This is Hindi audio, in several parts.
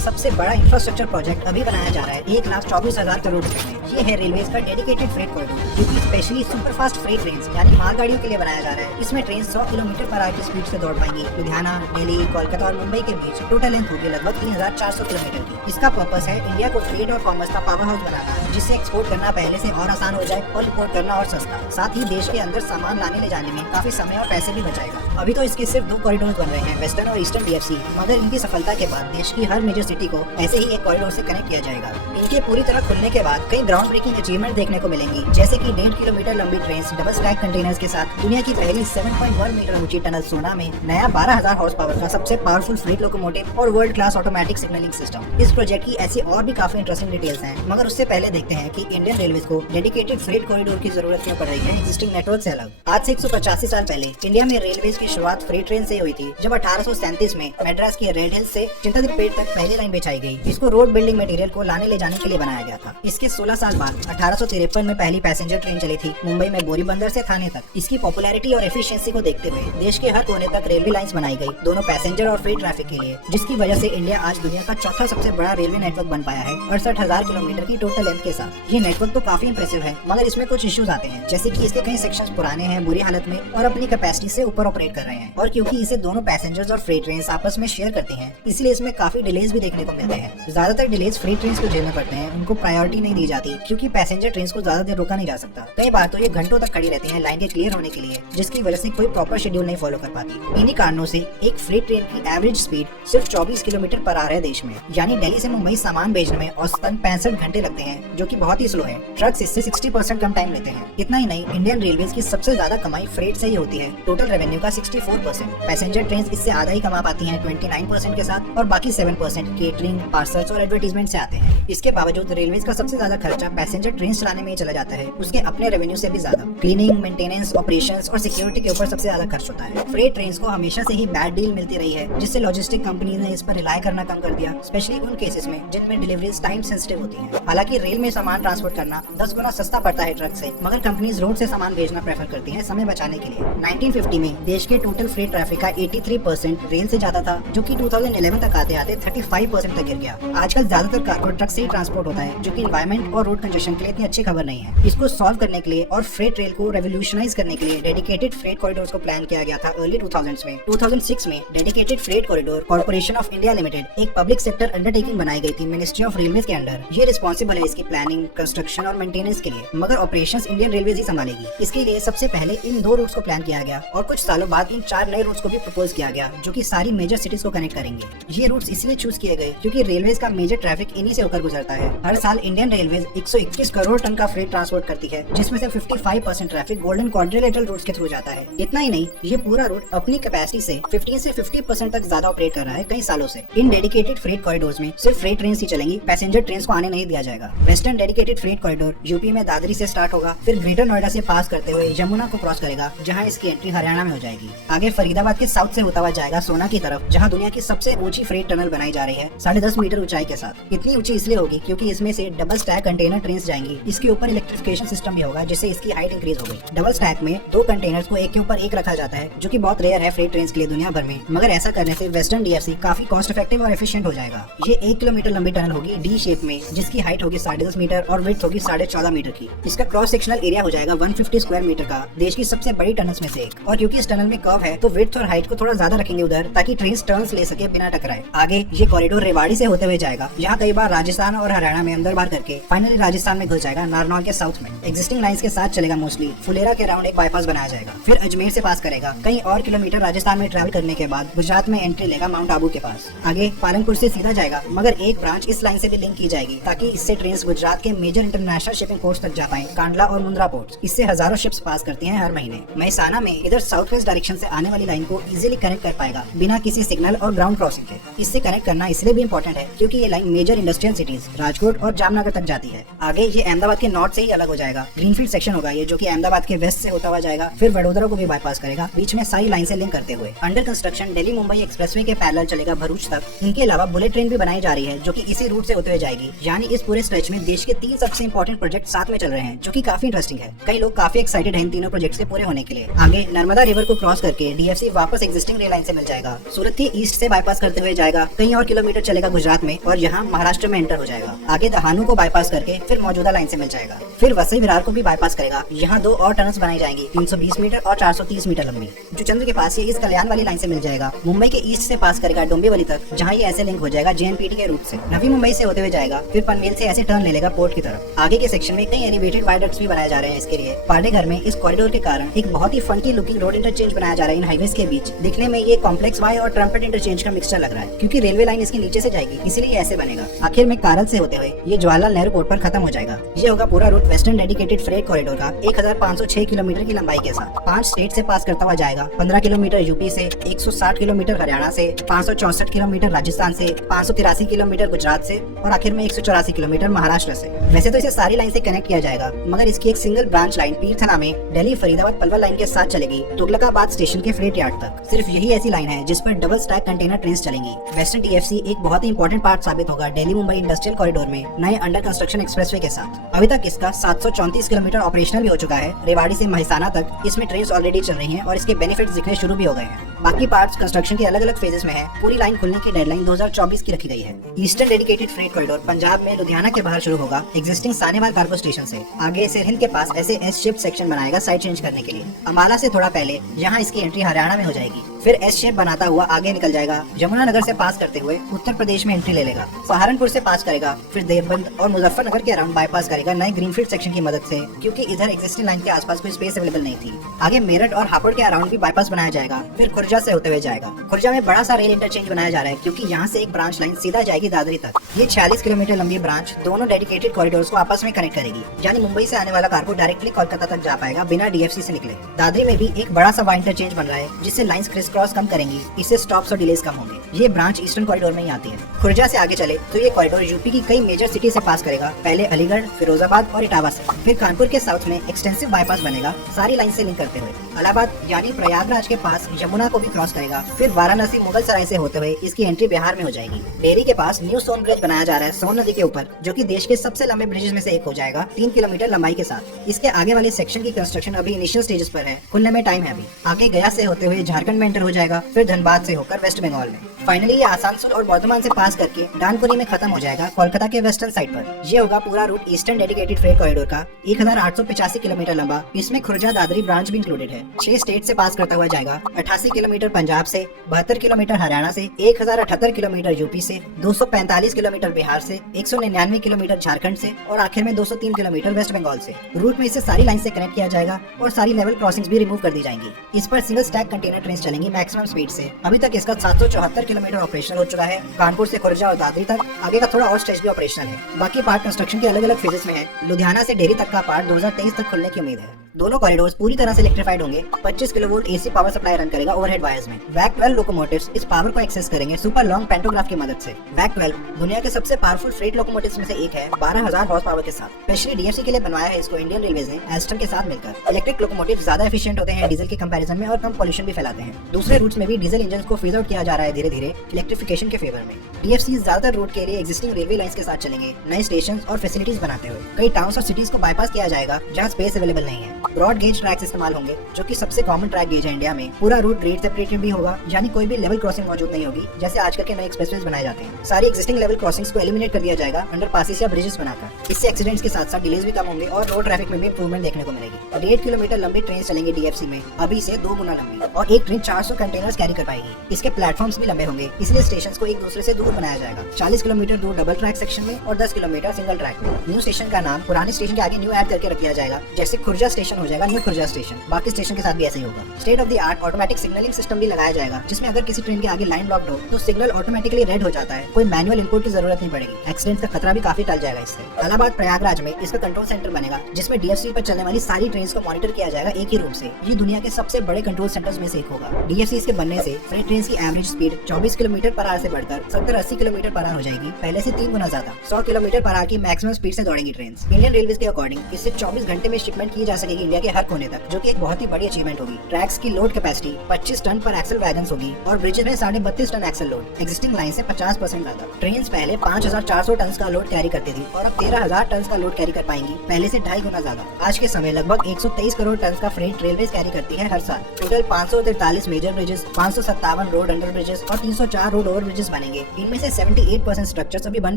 सबसे बड़ा इंफ्रास्ट्रक्चर प्रोजेक्ट अभी बनाया जा रहा है 1,24,000 करोड़ रुपए में। ये है रेलवे का डेडिकेटेड फ्रेट कॉरिडोर, जो कि specially super fast freight train यानी मालगाड़ियों के लिए बनाया जा रहा है। इसमें ट्रेन 100 किलोमीटर पर आवर की स्पीड से दौड़ पाएंगी। लुधियाना, दिल्ली, कोलकाता और मुंबई के बीच टोटल लेंथ होगी लगभग 3,400 किलोमीटर की। इसका पर्पस है इंडिया को ट्रेड और कॉमर्स का पावर हाउस बनाना, जिससे एक्सपोर्ट करना पहले से और आसान हो जाए और इम्पोर्ट करना और सस्ता। साथ ही देश के अंदर सामान लाने ले जाने में काफी समय और पैसे भी बचाएगा। अभी तो इसके सिर्फ 2 कॉरिडोर बन रहे हैं, वेस्टर्न और ईस्टर्न DFC, मगर इनकी सफलता के बाद देश की हर मेजर सिटी को ऐसे ही एक कॉरिडोर से कनेक्ट किया जाएगा। इनके पूरी तरह खुलने के बाद कई ग्राउंड ब्रेकिंग अचीवमेंट देखने को मिलेंगी, जैसे कि 1.5 किलोमीटर लंबी ट्रेन डबल स्टैक कंटेनर्स के साथ दुनिया की पहली 7.1 मीटर ऊंची टनल सोना में, नया 12,000 हॉर्स पावर का सबसे पावरफुल फ्रेट लोकोमोटिव और world class automatic signalling system. इस प्रोजेक्ट की ऐसी और भी काफी इंटरेस्टिंग डिटेल्स हैं, मगर उससे पहले देखते हैं कि इंडियन रेलवे को डेडिकेटेड फ्रेट कॉरिडोर की जरूरत क्यों पड़ रही है एक्जिस्टिंग नेटवर्क से अलग। आज से 185 साल पहले इंडिया में रेलवे की शुरुआत फ्रेट ट्रेन से हुई थी, जब 1837 में मद्रास के रेड हिल्स से चिंताद्रिपेट तक पहली लाइन बिछाई गई। इसको रोड बिल्डिंग मटेरियल को लाने ले जाने के लिए बनाया गया था। इसके 16 साल बाद 1853 में पहली पैसेंजर ट्रेन चली थी मुंबई में बोरीबंदर से थाने तक। इसकी पॉपुलैरिटी और एफिशिएंसी को देखते हुए देश के हर कोने तक रेलवे लाइंस बनाई गई, दोनों पैसेंजर और फ्रेट ट्रैफिक के लिए, जिसकी वजह से इंडिया आज दुनिया का चौथा सबसे बड़ा रेलवे नेटवर्क बन पाया है 68,000 किलोमीटर की टोटल लेंथ के साथ। ये नेटवर्क तो काफी इंप्रेसिव है, मगर इसमें कुछ इश्यूज आते हैं, जैसे कि इसके कई सेक्शंस पुराने हैं, बुरी हालत में और अपनी कैपेसिटी से ऊपर ऑपरेट कर रहे हैं। और क्योंकि इसे दोनों पैसेंजर्स और फ्रेट ट्रेन आपस में शेयर करते हैं, इसलिए इसमें काफी डिलेज भी देखने को मिलते हैं। ज्यादातर डिलेज फ्रेट ट्रेन को झेलने पड़ते हैं, उनको प्रायोरिटी नहीं दी जाती, क्योंकि पैसेंजर ट्रेन को ज्यादा देर रोका नहीं जा सकता। कई बार तो ये घंटों तक खड़ी रहती हैं लाइन के क्लियर होने के लिए, जिसकी वजह से कोई प्रॉपर शेड्यूल नहीं फॉलो कर पाती। इन्हीं कारणों से एक फ्रेट ट्रेन की एवरेज स्पीड सिर्फ 24 किलोमीटर पर आवर है देश में, यानी दिल्ली से मुंबई सामान भेजने में औसतन 65 घंटे लगते हैं, जो कि बहुत ही स्लो है। ट्रक्स इससे 60% कम टाइम लेते हैं। इतना ही नहीं, इंडियन रेलवे की सबसे ज्यादा कमाई फ्रेट से ही होती है, टोटल रेवेन्यू का 64%। पैसेंजर ट्रेन इससे आधा ही कमा पाती है 29% के साथ, और बाकी 7% केटरिंग, पार्सल्स और एडवर्टीजमेंट से आते हैं। इसके बावजूद रेलवे का सबसे ज्यादा खर्चा पैसेंजर ट्रेन चलाने में ही चला जाता है, उसके अपने रेवेन्यू से भी ज्यादा। क्लीनिंग, मेंटेनेंस, ऑपरेशंस और सिक्योरिटी के ऊपर सबसे ज्यादा खर्च होता है। फ्रेट ट्रेन को हमेशा से ही बैड डील मिलती रही है, जिससे लॉजिस्टिक कंपनी ने इस पर रिलाय करना कम कर दिया, स्पेशली उन केसेस में जिनमें डिलीवरीज टाइम सेंसिटिव होती हैं। हालांकि रेल में सामान ट्रांसपोर्ट करना 10 गुना सस्ता पड़ता है ट्रक से, मगर कंपनीज रोड से सामान भेजना प्रेफर करती हैं समय बचाने के लिए। 1950 में देश के टोटल फ्रेट ट्रैफिक का 83% रेल से जाता था, जो कि 2011 तक आते आते 35% तक गिर गया। आजकल ज्यादातर कार्गो ट्रक से ही ट्रांसपोर्ट होता है, जो कि एनवायरमेंट और रोड कंजेशन के लिए इतनी अच्छी खबर नहीं है। इसको सॉल्व करने के लिए और फ्रेट रेल को रेवोल्यूशनाइज करने के लिए डेडिकेटेड फ्रेट कॉरिडोर्स को प्लान किया गया था अर्ली 2000s में। 2006 में dedicated freight corridor corporation of India limited एक पब्लिक सेक्टर अंडरटेकिंग बनाई गई थी मिनिस्ट्री ऑफ रेलवे के अंडर। ये रिस्पॉन्सिबल है इसकी प्लानिंग, कंस्ट्रक्शन और मेंटेनेंस के लिए, मगर ऑपरेशंस इंडियन रेलवे ही संभालेगी। इसके लिए सबसे पहले इन 2 रूट्स को प्लान किया गया और कुछ सालों बाद इन 4 नए रूट्स को भी प्रपोज किया गया, जो कि सारी मेजर सिटीज को कनेक्ट करेंगे। ये रूट्स इसलिए चूज किए गए क्योंकि रेलवे का मेजर ट्रैफिक इन्हीं से होकर गुजरता है। हर साल इंडियन रेलवे 121 करोड़ टन का फ्रेट ट्रांसपोर्ट करती है, जिसमें से 55% ट्रैफिक गोल्डन क्वाड्रिलेटरल रूट्स के थ्रू जाता है। इतना ही नहीं, ये पूरा रूट अपनी कैपेसिटी से 15 से 50% तक ज्यादा ऑपरेट कर रहा है कई सालों से। इन डेडिकेटेड फ्रेट कॉरिडोर्स में सिर्फ फ्रेट ट्रेन ही चलेंगी, पैसेंजर ट्रेन को आने नहीं दिया जाएगा। Western dedicated freight corridor UP में दादरी से स्टार्ट होगा, फिर ग्रेटर नोएडा से पास करते हुए यमुना को क्रॉस करेगा, जहां इसकी एंट्री हरियाणा में हो जाएगी। आगे फरीदाबाद के साउथ से होता हुआ जाएगा सोना की तरफ, जहां दुनिया की सबसे ऊंची फ्रेट टनल बनाई जा रही है 10.5 मीटर ऊंचाई के साथ। इतनी ऊंची इसलिए होगी क्योंकि इसमें से डबल स्टैक कंटेनर ट्रेन जाएंगी। इसके ऊपर इलेक्ट्रिफिकेशन सिस्टम भी होगा, जिससे इसकी हाइट इंक्रीज हो गई। डबल स्टैक में 2 कंटेनर्स को एक के ऊपर एक रखा जाता है, जो कि बहुत रेयर है फ्रेट ट्रेन के लिए दुनिया भर में, मगर ऐसा करने से वेस्टर्न DFC काफी कॉस्ट इफेक्टिव और एफिशिएंट हो जाएगा। ये 1 किलोमीटर लंबी टनल होगी डी शेप में, जिसकी हाइट होगी 10.5 मीटर और विड्थ होगी 14.5 मीटर की। इसका क्रॉस सेक्शनल एरिया हो जाएगा 150 स्क्वायर मीटर का, देश की सबसे बड़ी टनल्स में से एक। और क्योंकि इस टनल में कर्व है, तो विड्थ और हाइट को थोड़ा ज्यादा रखेंगे उधर, ताकि ट्रेन टर्न्स ले सके बिना टकराए। आगे ये कॉरिडोर रेवाड़ी से होते हुए जाएगा, जहाँ कई बार राजस्थान और हरियाणा में अंदर बार करके फाइनली राजस्थान में घुस जाएगा नारनौल के साउथ में। एग्जिस्टिंग लाइंस के साथ चलेगा मोस्टली। फुलेरा के राउंड एक बाईपास बनाया जाएगा, फिर अजमेर से पास करेगा। कई और किलोमीटर राजस्थान में ट्रैवल करने के बाद गुजरात में एंट्री लेगा माउंट आबू के पास। आगे पालनपुर से सीधा जाएगा, मगर एक ब्रांच इस लाइन से भी लिंक की जाएगी, ताकि इससे ट्रेन गुजरात के मेजर इंटरनेशनल शिपिंग पोर्ट्स तक जा पाए, कांडला और मुंद्रा पोर्ट्स। इससे हजारों शिप्स पास करती हैं हर महीने। महसाना में इधर साउथ वेस्ट डायरेक्शन से आने वाली लाइन को इजीली कनेक्ट कर पाएगा बिना किसी सिग्नल और ग्राउंड क्रॉसिंग के। इससे कनेक्ट करना इसलिए भी इम्पोर्टेंट है क्योंकि ये line major industrial cities Rajkot और जामनगर तक जाती है। आगे ये अहमदाबाद के नॉर्थ से ही अलग हो जाएगा। ग्रीनफील्ड सेक्शन होगा ये, जो कि अहमदाबाद के वेस्ट से होता हुआ जाएगा, फिर वडोदरा को भी बाईपास करेगा, बीच में सारी लाइन से लिंक करते हुए। Under construction Delhi Mumbai expressway के पैरेलल चलेगा भरूच तक। इनके अलावा बुलेट ट्रेन भी बनाई जा रही है, जो कि इसी रूट से होते हुए जाएगी। यानी इस पूरे स्ट्रेच में देश के 3 सबसे इंपॉर्टेंट प्रोजेक्ट साथ में चल रहे हैं, जो कि काफी इंटरेस्टिंग है। कई लोग काफी एक्साइटेड हैं इन तीनों प्रोजेक्ट्स के पूरे होने के लिए। आगे नर्मदा रिवर को क्रॉस करके DFC वापस एग्जिस्टिंग रेल लाइन से मिल जाएगा। सूरत के ईस्ट से बाईपास करते हुए जाएगा, कई और किलोमीटर किलोमीटर चलेगा गुजरात में और यहाँ महाराष्ट्र में एंटर हो जाएगा। आगे दहानू को बाईपास करके फिर मौजूदा लाइन से मिल जाएगा। फिर वसई विरार को भी बाईपास करेगा। यहाँ 2 और टनल्स बनाई जाएंगी 320 मीटर और 430 मीटर लंबी, जो चंद्र के पास ये इस कल्याण वाली लाइन से मिल जाएगा। मुंबई के ईस्ट से पास करेगा डोंबिवली तक, जहाँ ये ऐसे लिंक हो जाएगा JNPT के रूट से। नवी मुंबई से होते हुए जाएगा, फिर पनवेल से ऐसे टर्न ले लेगा पोर्ट की तरफ। आगे के सेक्शन में कई एलिवेटेड वायडक्ट्स भी बनाए जा रहे हैं। इसके लिए पाटेघर में इस कॉरिडोर के कारण एक बहुत ही फंकी लुकिंग रोड इंटरचेंज बनाया जा रहा है इन हाईवेज के बीच। दिखने में ये कॉम्प्लेक्स वाई और ट्रम्पेट इंटरचेंज का मिक्सचर लग रहा है, क्योंकि रेलवे लाइन इसके नीचे से जाएगी, इसीलिए ऐसे बनेगा। आखिर में कारल से होते हुए ये जवाहरलाल नेहरू पोर्ट पर खत्म हो जाएगा। ये होगा पूरा route western dedicated freight corridor का 1506 किलोमीटर की लंबाई के साथ। 5 स्टेट से पास करता हुआ जाएगा। 15 किलोमीटर यूपी से, 160 किलोमीटर हरियाणा से, 564 किलोमीटर राजस्थान से, 583 किलोमीटर गुजरात से और आखिर में 184 किलोमीटर महाराष्ट्र से। वैसे तो इसे सारी लाइन से कनेक्ट किया जाएगा, मगर इसकी एक सिंगल ब्रांच लाइन पीरथना में दिल्ली फरीदाबाद पलवल लाइन के साथ चलेगी तुगलकाबाद स्टेशन के फ्रेट यार्ड तक। सिर्फ यही ऐसी लाइन है जिस पर डबल स्टैक कंटेनर ट्रेन चलेंगी। वेस्टर्न DFC एक बहुत ही इंपॉर्टेंट पार्ट साबित होगा दिल्ली मुंबई इंडस्ट्रियल कॉरिडोर में नए अंडर कंस्ट्रक्शन एक्सप्रेसवे के साथ। अभी तक इसका 734 किलोमीटर ऑपरेशनल भी हो चुका है। रेवाड़ी से महिसाना तक इसमें ट्रेन ऑलरेडी चल रही हैं और इसके बेनिफिट्स दिखने शुरू भी हो गए हैं। बाकी पार्ट्स कंस्ट्रक्शन के अलग अलग फेजेस में है। पूरी लाइन खुलने की डेडलाइन 2024 की रखी गई है। Eastern dedicated freight corridor Punjab में लुधियाना के बाहर शुरू होगा एग्जिस्टिंग सानेवाल कार्गो स्टेशन से। आगे सिरहिंद के पास ऐसे एस शेप सेक्शन बनाएगा साइड चेंज करने के लिए। अम्बाला से थोड़ा पहले यहाँ इसकी एंट्री हरियाणा में हो जाएगी। फिर एस शेप बनाता हुआ आगे निकल जाएगा। यमुनानगर से पास करते हुए उत्तर प्रदेश में एंट्री ले लेगा। सहारनपुर से पास करेगा, फिर देवबंद और मुजफ्फरनगर के अराउंड बाईपास करेगा नए ग्रीनफील्ड सेक्शन की मदद से, क्योंकि इधर एक्जिस्टिंग लाइन के आसपास कोई स्पेस अवेलेबल नहीं थी। आगे मेरठ और हापुड़ के अराउंड भी बाईपास बनाया जाएगा। फिर खुर्जा से होते हुए जाएगा। खुर्जा में बड़ा सा रेल इंटरचेंज बनाया जा रहा है, क्योंकि यहाँ से एक ब्रांच लाइन सीधा जाएगी दादरी तक। ये 46 किलोमीटर लंबी ब्रांच दोनों डेडिकेटेड कॉरिडोर्स को आपस में कनेक्ट करेगी, यानी मुंबई से आने वाला कार्गो डायरेक्टली कोलकाता तक जा पाएगा बिना DFC से निकले। दादरी में भी एक बड़ा सा वाई इंटरचेंज बन रहा है, जिससे लाइंस क्रिस क्रॉस कम करेंगी। इससे स्टॉप्स और डिलेज कम होंगे। ये ब्रांच ईस्टर्न कॉरिडोर में ही आती है। खुर्जा से आगे चले तो ये कॉरिडोर यूपी की कई मेजर सिटी से पास करेगा। पहले अलीगढ़, फिरोजाबाद और इटावा से, फिर कानपुर के साउथ में एक्सटेंसिव बाईपास बनेगा सारी लाइन से लिंक करते हुए। इलाहाबाद यानी प्रयागराज के पास यमुना को भी क्रॉस करेगा। फिर वाराणसी मुगल सराय से होते हुए इसकी एंट्री बिहार में हो जाएगी। डेरी के पास न्यू सोन ब्रिज बनाया जा रहा है सोन नदी के ऊपर, जो कि देश के सबसे लंबे ब्रिजेस में से एक हो जाएगा 3 किलोमीटर लंबाई के साथ। इसके आगे वाले सेक्शन की कंस्ट्रक्शन अभी इनिशियल स्टेजेस पर है, खुलने में टाइम है अभी। आगे गया से होते हुए झारखंड में एंटर हो जाएगा, फिर धनबाद से होकर वेस्ट बंगाल में। फाइनली ये आसानसोल और बर्धमान से पास करके डानपुरी में खत्म हो जाएगा कोलकाता के वेस्टर्न साइड पर। ये होगा पूरा route eastern dedicated freight corridor का 1885 किलोमीटर लंबा। इसमें खुर्जा दादरी ब्रांच भी इंक्लूडेड है। 6 स्टेट से पास करता हुआ जाएगा। 88 किलोमीटर पंजाब से, 72 किलोमीटर हरियाणा से, 1078 किलोमीटर यूपी से, 245 किलोमीटर बिहार से, 199 किलोमीटर झारखंड से और आखिर में 203 किलोमीटर वेस्ट बंगाल से। रूट में इसे सारी लाइन से कनेक्ट किया जाएगा और सारी लेवल क्रॉसिंग्स भी रिमूव कर दी जाएंगी। इस पर सिंगल स्टैक कंटेनर ट्रेन चलेंगी मैक्सिमम स्पीड से। अभी तक इसका 774 किलोमीटर ऑपरेशन हो चुका है कानपुर से खुर्जा और दादरी तक। आगे का थोड़ा और स्ट्रेच भी ऑपरेशनल है। बाकी पार्ट कंस्ट्रक्शन के अलग अलग फेजेस में है। लुधियाना से डेरी तक का पार्ट 2023 तक खुलने की उम्मीद है। दोनों कॉरिडोर्स पूरी तरह से इलेक्ट्रिफाइड होंगे। 25 kilovolt AC power supply run करेगा ओवरहेड वायर्स में। वैक 12 लोकोमोटिव्स इस पावर को एक्सेस करेंगे सुपर लॉन्ग पैंटोग्राफ की मदद से। वैक 12 दुनिया के सबसे पावरफुल फ्रेट लोकोमोटिव्स में से एक है, 12,000 हॉर्स पावर के साथ। स्पेशली DFC के लिए बनवाया है इसको इंडियन रेलवेज ने एल्स्टम के साथ मिलकर। इलेक्ट्रिक लोकोमोटिव ज्यादा एफिशिएंट होते हैं डीजल के कंपैरिजन में और कम पॉल्यूशन भी फैलाते हैं। दूसरे रूट्स में भी डीजल इंजन को फेज आउट किया जा रहा है धीरे धीरे इलेक्ट्रिफिकेशन के फेवर में। DFC ज्यादातर रूट के लिए एक्जिस्टिंग रेलवे लाइंस के साथ चलेंगे, नए स्टेशन और फैसिलिटीज बनाते हुए। कई टाउन्स और सिटीज को बाईपास किया जाएगा जहाँ स्पेस अवेलेबल नहीं है। ब्रॉड गेज ट्रैक्स इस्तेमाल होंगे, जो कि सबसे कॉमन ट्रैक गेज है इंडिया में। पूरा रूट ग्रेड सेपरेटेड भी होगा, यानी कोई भी लेवल क्रॉसिंग मौजूद नहीं होगी, जैसे आजकल के नए एक्सप्रेसवेज बनाए जाते हैं। सारी एक्जिस्टिंग लेवल क्रॉसिंग्स को एलिमिनेट कर दिया जाएगा अंडर पासेस या ब्रिजेस बनाकर। इससे एक्सीडेंट्स के साथ साथ डिलेज भी कम होंगे और रोड ट्रैफिक में भी इंप्रूवमेंट देखने को मिलेगी। 1.5 किलोमीटर लंबी ट्रेन चलेंगे DFC में, अभी से 2 गुना लंबी, और एक ट्रेन 400 कंटेनर्स कैरी कर पाएगी। इसके प्लेटफॉर्म्स भी लंबे होंगे, इसलिए स्टेशन को एक दूसरे से दूर बनाया जाएगा। 40 किलोमीटर दूर डबल ट्रैक सेक्शन में और 10 किलोमीटर सिंगल ट्रैक में। न्यू स्टेशन का नाम पुराने स्टेशन के आगे न्यू ऐड करके रख दिया जाएगा, जैसे खुर्जा स्टेशन हो जाएगा न्यू खुर्जा स्टेशन। बाकी स्टेशन के साथ भी ऐसे ही होगा। State of the art automatic signalling system भी लगाया जाएगा, जिसमें अगर किसी ट्रेन के आगे लाइन ब्लॉक्ड हो तो सिग्नल ऑटोमेटिकली रेड हो जाता है। कोई मैनुअल इनपुट की जरूरत नहीं पड़ेगी। एक्सीडेंट का खतरा भी काफी टल जाएगा इससे। इलाहाबाद प्रयागराज में इसका कंट्रोल सेंटर बनेगा, जिसमें DFC पर चलने वाली सारी ट्रेन को मॉनिटर किया जाएगा एक ही रूम से। ये दुनिया के सबसे बड़े कंट्रोल सेंटर्स में से एक होगा। DFC के बनने से फ्रेट ट्रेन की average speed 24 kilometre per hour से बढ़कर 70-80 किलोमीटर पर आवर हो जाएगी, पहले से 3 गुना ज्यादा। 100 किलोमीटर पर आवर की मैक्सिमम स्पीड से दौड़ेंगी ट्रेन। इंडियन रेलवे के अकॉर्डिंग इससे 24 घंटे में शिपमेंट की जा सकेगी जाएगी इंडिया के हर कोने तक, जो कि एक बहुत ही बड़ी अचीवमेंट होगी। ट्रैक्स की लोड कैपेसिटी 25 टन पर एक्सल वैगन होगी और ब्रिजेस में 32.5 ton axle load, existing line से 50% ज्यादा। ट्रेन पहले 5400 टन का लोड कैरी करती थी और अब 13000 टन का लोड कैरी कर पाएंगी, पहले से 2.5 गुना ज्यादा। आज के समय लगभग 123 करोड़ टन का फ्रेट रेलवे कैरी करती है हर साल। Total 543 major bridges, 557 road under bridges और 304 रोड ओवर ब्रिजेस बनेंगे। इनमें से 78% स्ट्रक्चर्स अभी बन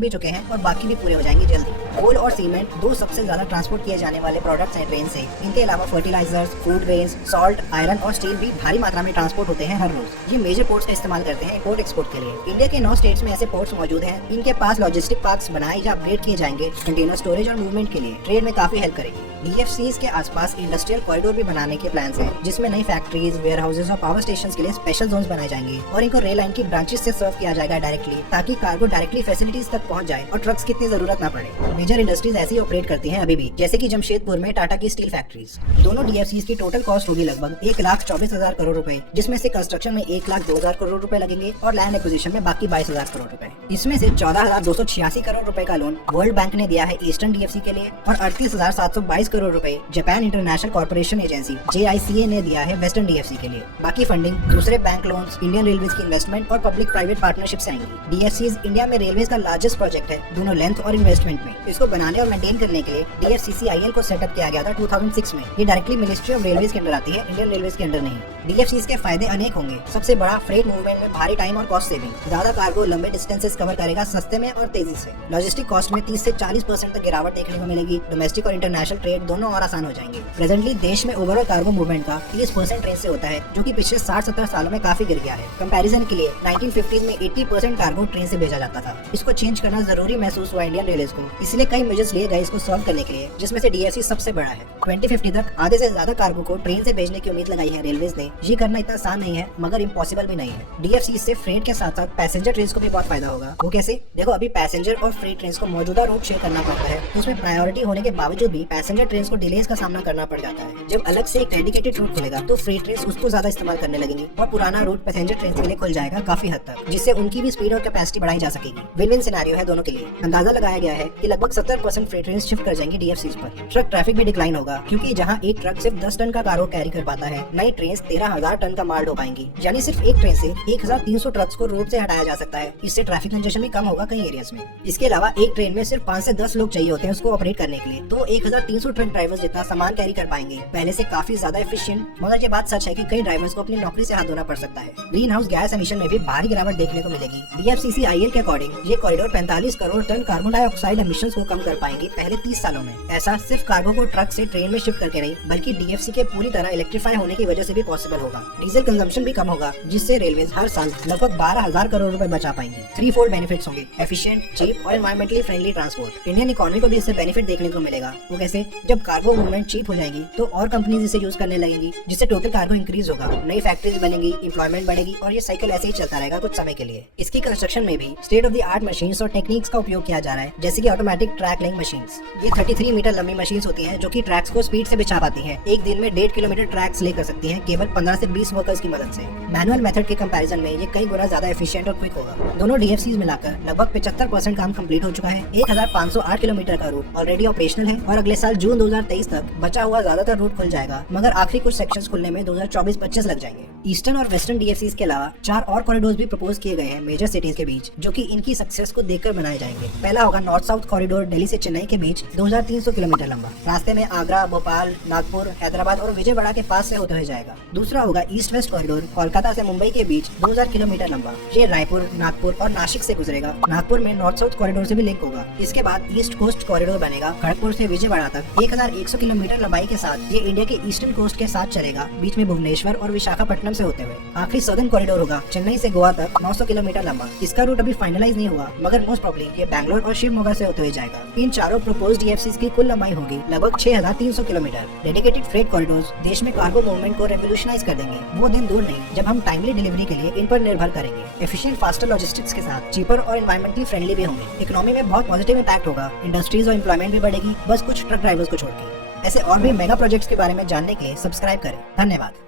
भी चुके हैं और बाकी भी पूरे हो जाएंगे जल्दी। कोल और सीमेंट दो सबसे ज्यादा ट्रांसपोर्ट किए जाने वाले प्रोडक्ट्स हैं ट्रेन से। इनके अलावा fertilizers, food grains, salt, iron और स्टील भी भारी मात्रा में ट्रांसपोर्ट होते हैं हर रोज। ये मेजर पोर्ट्स का इस्तेमाल करते हैं इंपोर्ट एक्सपोर्ट के लिए। इंडिया के 9 स्टेट्स में ऐसे पोर्ट्स मौजूद हैं। इनके पास लॉजिस्टिक पार्क्स बनाए या अपग्रेड किए जाएंगे कंटेनर स्टोरेज और मूवमेंट के लिए। ट्रेड में काफी हेल्प करेगी। DFCs के आसपास इंडस्ट्रियल कॉरिडोर भी बनाने के प्लान्स हैं, जिसमें नई फैक्ट्रीज, वेयर हाउसेज और पावर स्टेशंस के लिए स्पेशल जोन्स बनाए जाएंगे और इनको रेल लाइन की ब्रांचेस से सर्व किया जाएगा डायरेक्टली, ताकि कार्गो डायरेक्टली फैसिलिटीज तक पहुंच जाए और ट्रक्स की इतनी जरूरत ना पड़े। मेजर इंडस्ट्रीज ऐसी ऑपरेट करती हैं अभी भी, जैसे कि जमशेदपुर में टाटा की स्टील फैक्ट्रीज। दोनों DFCs की टोटल कॉस्ट होगी लगभग 1,24,000 करोड़ रुपए, जिसमें से कंस्ट्रक्शन में 1,02,000 करोड़ रुपए लगेंगे और लैंड एक्विजिशन में बाकी 22,000 करोड़ रुपए। इसमें से 14,286 करोड़ रुपए का लोन वर्ल्ड बैंक ने दिया है ईस्टर्न DFC के लिए और 38,722 करोड़ रुपए Japan international corporation agency JICA ने दिया है वेस्टर्न DFC के लिए। बाकी फंडिंग दूसरे बैंक लोन्स, इंडियन रेलवेज की इन्वेस्टमेंट और पब्लिक प्राइवेट पार्टनरशिप से आएंगी। DFCs इंडिया में रेलवेज का लार्जेस्ट प्रोजेक्ट है, दोनों लेंथ और इन्वेस्टमेंट में। इसको बनाने और मेंटेन करने के लिए DFCCIL को सेटअप किया गया था 2006 में। ये डायरेक्टली मिनिस्ट्री ऑफ रेलवेज के अंडर आती है, इंडियन रेलवेज के अंडर नहीं। DFCs के फायदे अनेक होंगे। सबसे बड़ा, फ्रेट मूवमेंट में भारी टाइम और कॉस्ट सेविंग। ज्यादा कार्गो लंबे डिस्टेंसेस कवर करेगा सस्ते में और तेजी से। लॉजिस्टिक कॉस्ट में 30 से 40% तक गिरावट देखने को मिलेगी। डोमेस्टिक और इंटरनेशनल ट्रेड दोनों और आसान हो जाएंगे। प्रेजेंटली देश में ओवरऑल कार्गो मूवमेंट का 30% ट्रेन से होता है, जो कि पिछले 60-70 सालों में काफी गिर गया है। कंपैरिजन के लिए 1950s में 80% कार्गो ट्रेन से भेजा जाता था। इसको चेंज करना जरूरी महसूस हुआ इंडियन रेलवेज को, इसलिए कई मेजर्स लिए गए इसको सॉल्व करने के लिए, जिसमें से DFC सबसे बड़ा है। 2050 तक आधे से ज्यादा कार्गो को ट्रेन से भेजने की उम्मीद लगाई है रेलवेज ने। ये करना इतना आसान नहीं है, मगर इम्पॉसिबल भी नहीं है। DFC से फ्रेट के साथ साथ पैसेंजर ट्रेन को भी बहुत फायदा होगा। वो कैसे? देखो, अभी पैसेंजर और फ्रेट ट्रेन को मौजूदा रूट शेयर करना पड़ता है, तो उसमें प्रायोरिटी होने के बावजूद भी पैसेंजर ट्रेन को डिलेज का सामना करना पड़ जाता है। जब अलग से एक डेडिकेटेड रूट खुलेगा तो फ्रेट ट्रेन उसको ज्यादा इस्तेमाल करने लगेंगी और पुराना रूट पैसेंजर ट्रेन के लिए खुल जाएगा काफी हद तक, जिससे उनकी भी स्पीड और कैपेसिटी बढ़ाई जा सकेगी। विन विन सिनेरियो है दोनों के लिए। अंदाजा लगाया गया है कि लगभग 70% फ्रेट ट्रेन शिफ्ट कर जाएंगी DFCs पर। ट्रक ट्रैफिक भी डिक्लाइन होगा, क्योंकि जहां एक ट्रक सिर्फ 10 टन का कार्गो कैरी कर पाता है, नई ट्रेन 13,000 टन का माल ढो पाएंगी। यानी सिर्फ एक ट्रेन से 1,300 ट्रक्स को रोड से हटाया जा सकता है। इससे ट्रैफिक कंजेशन भी कम होगा कई एरियाज में। इसके अलावा एक ट्रेन में सिर्फ 5 से 10 लोग चाहिए होते हैं उसको ऑपरेट करने के लिए, तो 1,300 ट्रक ड्राइवर्स जितना सामान कैरी कर पाएंगे। पहले से काफी ज्यादा एफिशिएंट। मगर ये बात सच है कि कई ड्राइवर्स को अपनी नौकरी से हाथ धोना पड़ सकता है। ग्रीन हाउस गैस एमिशन में भी भारी गिरावट देखने को मिलेगी। DFCCIL के अकॉर्डिंग ये corridor 45 crore ton carbon dioxide emission को कम कर पाएंगी पहले 30 सालों में। ऐसा सिर्फ कार्गो को ट्रक से ट्रेन में शिफ्ट करके नहीं, बल्कि DFC के पूरी तरह इलेक्ट्रीफाई होने की वजह से भी पॉसिबल होगा। डीजल कंजम्पशन भी कम होगा, जिससे रेलवे हर साल लगभग 12,000 करोड़ रुपए बचा पाएंगे। 3-fold बेनिफिट्स होंगे, एफिशिएंट, चीप और environmentally friendly transport. Indian economy को भी इससे बेनिफिट देखने को मिलेगा। वो कैसे? जब कार्गो मूवमेंट चीप हो जाएगी तो और कंपनीज इसे यूज करने लगेंगी, जिससे टोटल कार्गो इंक्रीज होगा, नई फैक्ट्रीज बनेंगी, एम्प्लॉयमेंट बढ़ेगी और ये साइकिल ऐसे ही चलता रहेगा कुछ समय के लिए। इसकी कंस्ट्रक्शन में भी state of the art machines और टेक्निक्स का उपयोग किया जा रहा है, जैसे कि ऑटोमेटिक ट्रैक लेइंग मशीन्स। ये 33 मीटर लंबी मशीन्स होती हैं, जो कि ट्रैक्स को स्पीड से बिछा पाती हैं। एक दिन में 1.5 किलोमीटर ट्रैक्स ले कर सकती हैं केवल 15 से 20 वर्कर्स की मदद से। मैनुअल मेथड के कंपैरिजन में ये कई गुना ज्यादा एफिशिएंट और क्विक होगा। दोनों DFCs मिलाकर लगभग 75% काम कंप्लीट हो चुका है। 1508 किलोमीटर का रूट ऑलरेडी ऑपरेशनल है और अगले साल जून 2023 तक बचा हुआ ज्यादातर रूट खुल जाएगा, मगर आखिरी कुछ सेक्शंस खुलने में 2024-25 लग जाएंगे। ईस्टर्न और वेस्टर्न DFCs के अलावा 4 और कॉरिडोर्स भी प्रपोज किए गए हैं मेजर सिटीज के बीच, जो कि इनकी सक्सेस को देखकर बनाए जाएंगे। पहला होगा नॉर्थ साउथ कॉरिडोर, दिल्ली से चेन्नई के बीच 2300 किलोमीटर लंबा। रास्ते में आगरा, भोपाल, नागपुर, हैदराबाद और विजयवाड़ा के पास से होते हुए जाएगा। दूसरा होगा ईस्ट वेस्ट कॉरिडोर, कोलकाता से मुंबई के बीच 2000 किलोमीटर लंबा। ये रायपुर, नागपुर और नासिक से गुजरेगा। नागपुर में नॉर्थ साउथ कॉरिडोर से भी लिंक होगा। इसके बाद ईस्ट कोस्ट कॉरिडोर बनेगा, खड़गपुर से विजयवाड़ा तक 1100 किलोमीटर लंबाई के साथ। ये इंडिया के ईस्टर्न कोस्ट के साथ चलेगा, बीच में भुवनेश्वर और विशाखापट्टनम से होते हुए। आखिरी सदर्न कॉरिडोर होगा, चेन्नई से गोवा तक 900 किलोमीटर लंबा। इसका रूट अभी फाइनलाइज नहीं हुआ, मगर मोस्ट प्रोबेबली ये बैंगलोर और शिवमोगा से होते हुए जाएगा। इन चारों प्रपोज्ड DFCs की कुल लंबाई होगी लगभग 6300 किलोमीटर। डेडिकेटेड फ्रेट कॉरिडोर्स देश में कार्गो मूवमेंट को रेवोल्यूशनाइज कर देंगे। वो दिन दूर नहीं जब हम टाइमली डिलीवरी के लिए इन पर निर्भर करेंगे। एफिशिएंट, फास्टर लॉजिस्टिक्स के साथ चीपर और एनवायरमेंटली फ्रेंडली भी होंगे। इकोनॉमी में बहुत पॉजिटिव इम्पैक्ट होगा। इंडस्ट्रीज और एम्प्लॉयमेंट भी बढ़ेगी, बस कुछ ट्रक ड्राइवर्स को छोड़ के। ऐसे और भी मेगा प्रोजेक्ट्स के बारे में जानने के लिए सब्सक्राइब करें। धन्यवाद।